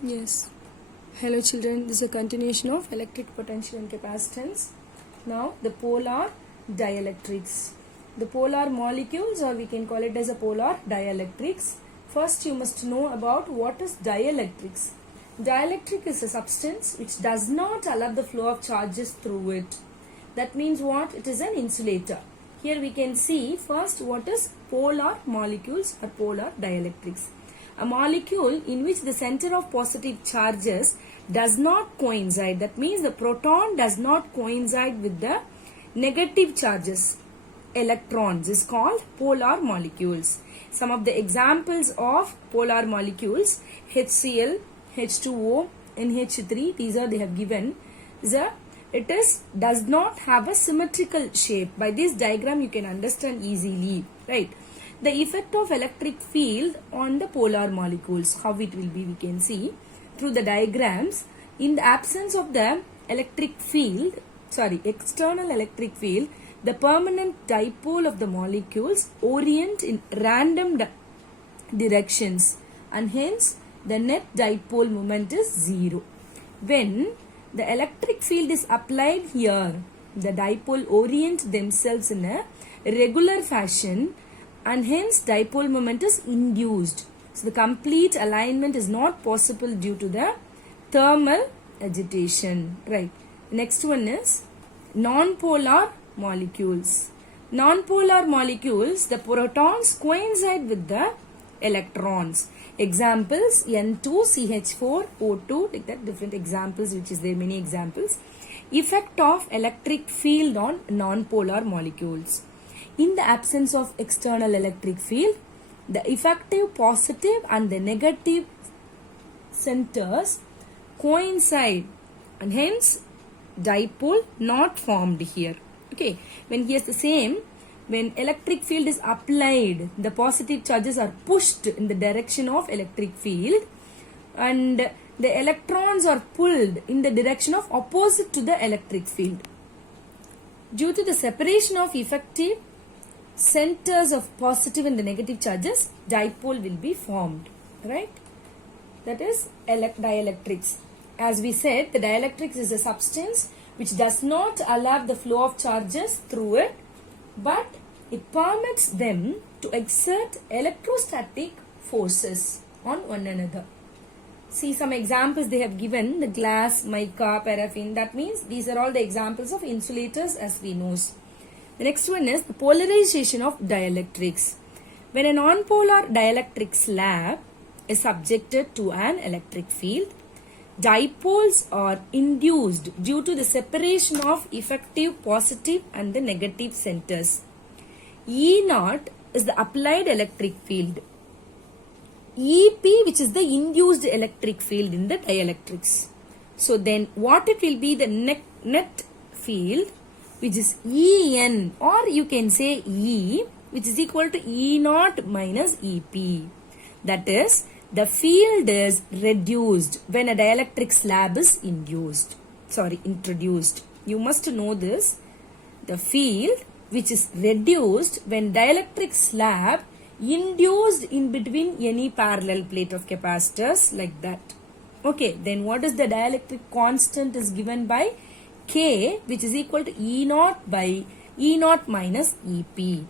Yes. Hello children, this is a continuation of electric potential and capacitance. Now the polar dielectrics. The polar molecules, or we can call it as a polar dielectrics. First you must know about what is dielectrics. Dielectric is a substance which does not allow the flow of charges through it. That means what? It is an insulator. Here we can see first what is polar molecules or polar dielectrics. A molecule in which the center of positive charges does not coincide. That means the proton does not coincide with the negative charges, electrons, is called polar molecules. Some of the examples of polar molecules: HCl, H2O, NH3, these are they have given. It does not have a symmetrical shape. By this diagram you can understand easily, right? The effect of electric field on the polar molecules, how it will be, we can see through the diagrams. In the absence of the external electric field, the permanent dipole of the molecules orient in random directions, and hence the net dipole moment is zero. When the electric field is applied here, the dipole orient themselves in a regular fashion, and hence dipole moment is induced. So the complete alignment is not possible due to the thermal agitation, right? Next one is non-polar molecules. Non-polar molecules, the protons coincide with the electrons. Examples: N2CH4, O2, like that, different examples, which is there many examples. Effect of electric field on non-polar molecules. In the absence of external electric field, the effective positive and the negative centers coincide, and hence dipole not formed here. Okay, when here's the same, when electric field is applied, the positive charges are pushed in the direction of electric field, and the electrons are pulled in the direction of opposite to the electric field. Due to the separation of effective centers of positive and the negative charges, dipole will be formed, right? That is dielectrics. As we said, the dielectrics is a substance which does not allow the flow of charges through it, but it permits them to exert electrostatic forces on one another. See some examples they have given: the glass, mica, paraffin. That means these are all the examples of insulators as we know. The next one is the polarization of dielectrics. When a non-polar dielectric slab is subjected to an electric field, dipoles are induced due to the separation of effective positive and the negative centers. E0 is the applied electric field. EP, which is the induced electric field in the dielectrics. So then what it will be? The net field, which is En, or you can say E, which is equal to E0 minus EP. That is, the field is reduced when a dielectric slab is introduced. You must know this. The field which is reduced when dielectric slab induced in between any parallel plate of capacitors, like that. Okay, then what is the dielectric constant is given by K, which is equal to E0 by E0 minus EP,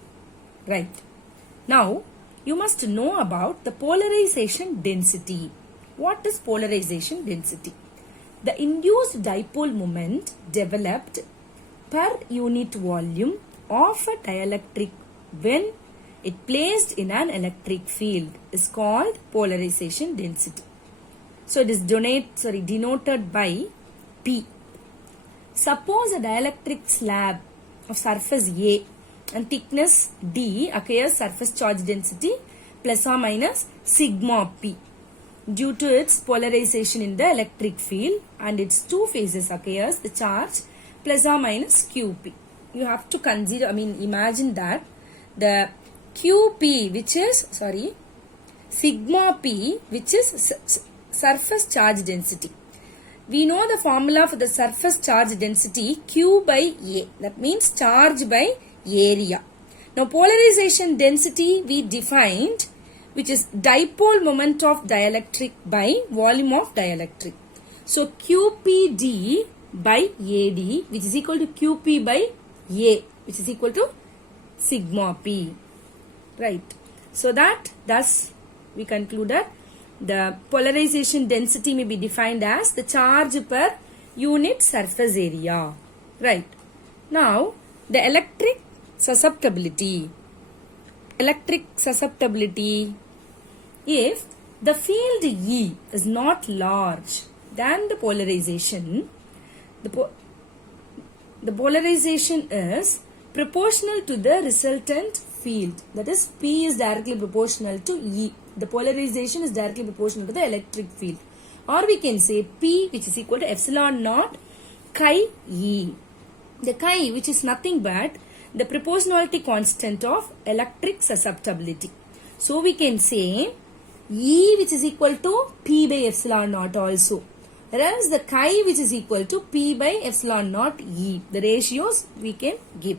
right? Now, you must know about the polarization density. What is polarization density? The induced dipole moment developed per unit volume of a dielectric when it placed in an electric field is called polarization density. So it is denoted by P. Suppose a dielectric slab of surface A and thickness D occurs surface charge density plus or minus sigma P due to its polarization in the electric field, and its two phases occurs the charge plus or minus QP. You have to imagine that the QP, which is sigma P, which is surface charge density. We know the formula for the surface charge density, Q by A. That means charge by area. Now polarization density we defined which is dipole moment of dielectric by volume of dielectric. So QPD by AD, which is equal to QP by A, which is equal to sigma P. Right. So thus we concluded the polarization density may be defined as the charge per unit surface area. Right. Now the electric susceptibility. Electric susceptibility. If the field E is not large than the polarization, the polarization is proportional to the resultant field. That is, P is directly proportional to E. The polarization is directly proportional to the electric field. Or we can say P, which is equal to epsilon naught chi E. The chi, which is nothing but the proportionality constant of electric susceptibility. So we can say E, which is equal to P by epsilon naught also. Whereas the chi, which is equal to P by epsilon naught E. The ratios we can give.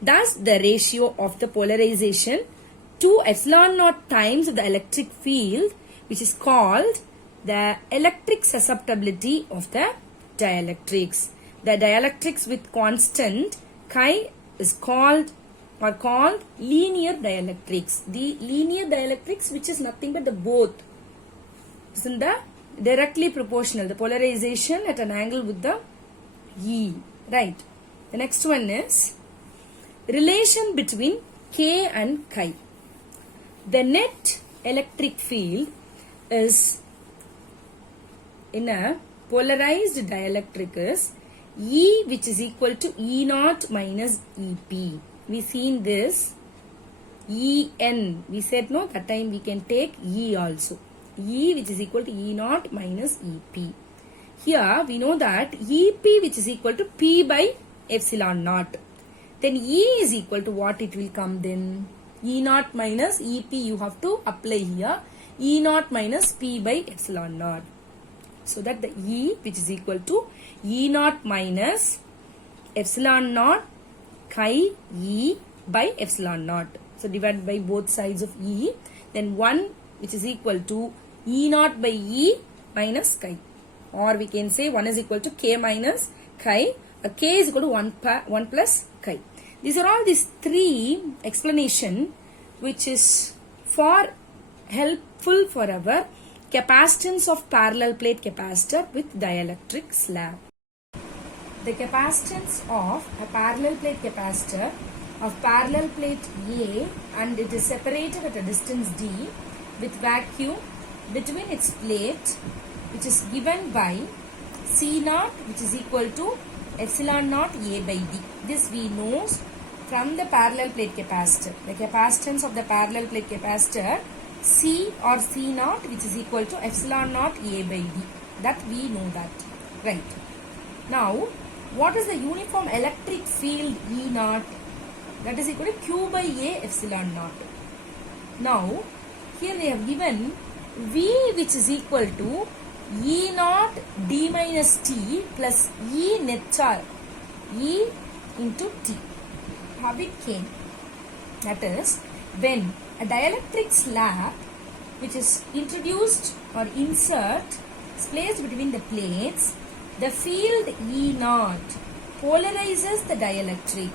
Thus, the ratio of the polarization to epsilon naught times of the electric field, which is called the electric susceptibility of the dielectrics. The dielectrics with constant chi is called linear dielectrics. The linear dielectrics, which is nothing but the both, is in the directly proportional, the polarization at an angle with the E. Right. The next one is relation between K and chi. The net electric field is in a polarized dielectric is E, which is equal to E naught minus EP. We seen this En. We said no, that time we can take E also. E, which is equal to E naught minus EP. Here we know that EP, which is equal to P by epsilon naught. Then E is equal to what it will come then? E naught minus EP you have to apply here. E naught minus P by epsilon naught. So that the E, which is equal to E naught minus epsilon naught chi E by epsilon naught. So divided by both sides of E. Then 1, which is equal to E naught by E minus chi. Or we can say 1 is equal to K minus chi. K is equal to 1 plus chi. These are all these three explanation which is for helpful for our capacitance of parallel plate capacitor with dielectric slab. The capacitance of a parallel plate capacitor of parallel plate A, and it is separated at a distance D with vacuum between its plate, which is given by C naught, which is equal to epsilon naught A by D. This we know from the parallel plate capacitor. The capacitance of the parallel plate capacitor C or C naught, which is equal to epsilon naught A by D. That we know that. Right. Now, what is the uniform electric field E naught? That is equal to Q by A epsilon naught. Now, here they have given V, which is equal to E naught D minus T plus E net charge E into T. How it came? That is, when a dielectric slab which is introduced or insert is placed between the plates, the field E naught polarizes the dielectric.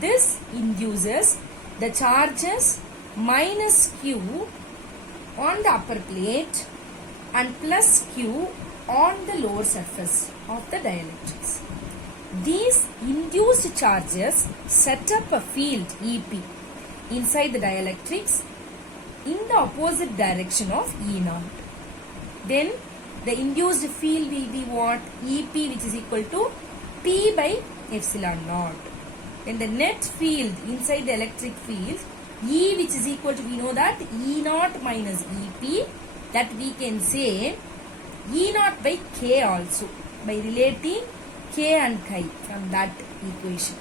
This induces the charges minus Q on the upper plate and plus Q on the lower surface of the dielectrics. These induced charges set up a field EP inside the dielectrics in the opposite direction of E naught. Then the induced field will be what? EP, which is equal to P by epsilon naught. Then the net field inside the electric field E, which is equal to, we know that E naught minus EP, that we can say E naught by K also by relating K and chi from that equation.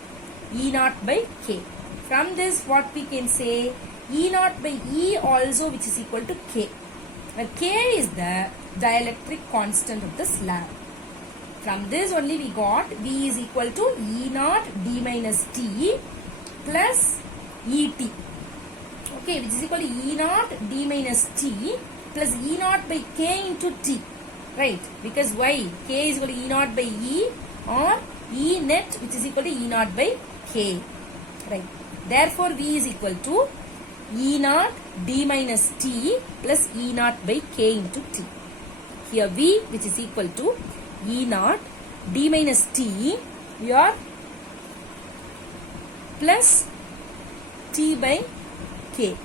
E naught by K. From this what we can say? E naught by E also, which is equal to K. K is the dielectric constant of the slab. From this only we got V is equal to E naught D minus T plus ET. okay, which is equal to E naught d minus t plus E naught by k into t, right? Because why? K is equal to E naught by E or E net, which is equal to E naught by k, right? Therefore, V is equal to E naught d minus t plus E naught by k into t. Here V, which is equal to E naught d minus t, we are plus t by k.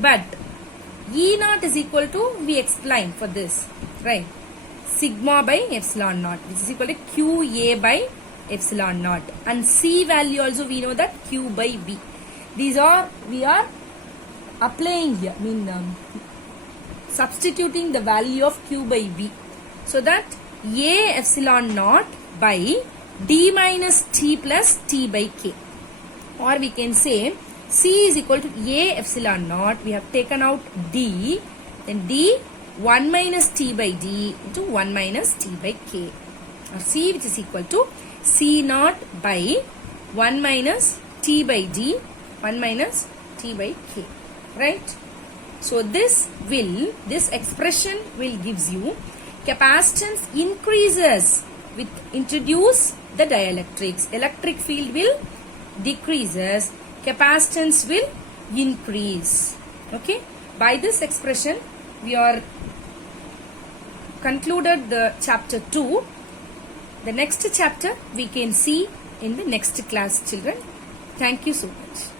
But E naught is equal to, we explain for this, right? Sigma by epsilon naught, which is equal to QA by epsilon naught. And C value also we know that Q by V. These are, we are applying here, substituting the value of Q by V. So that A epsilon naught by D minus T plus T by K. Or we can say C is equal to A epsilon naught. We have taken out D. Then D 1 minus T by D into 1 minus T by K. Or C, which is equal to C naught by 1 minus T by D, 1 minus T by K. Right? So this expression will gives you capacitance increases with introduce the dielectrics. Electric field will decreases, capacitance will increase. Okay? By this expression, we are concluded the chapter 2. The next chapter we can see in the next class, children. Thank you so much.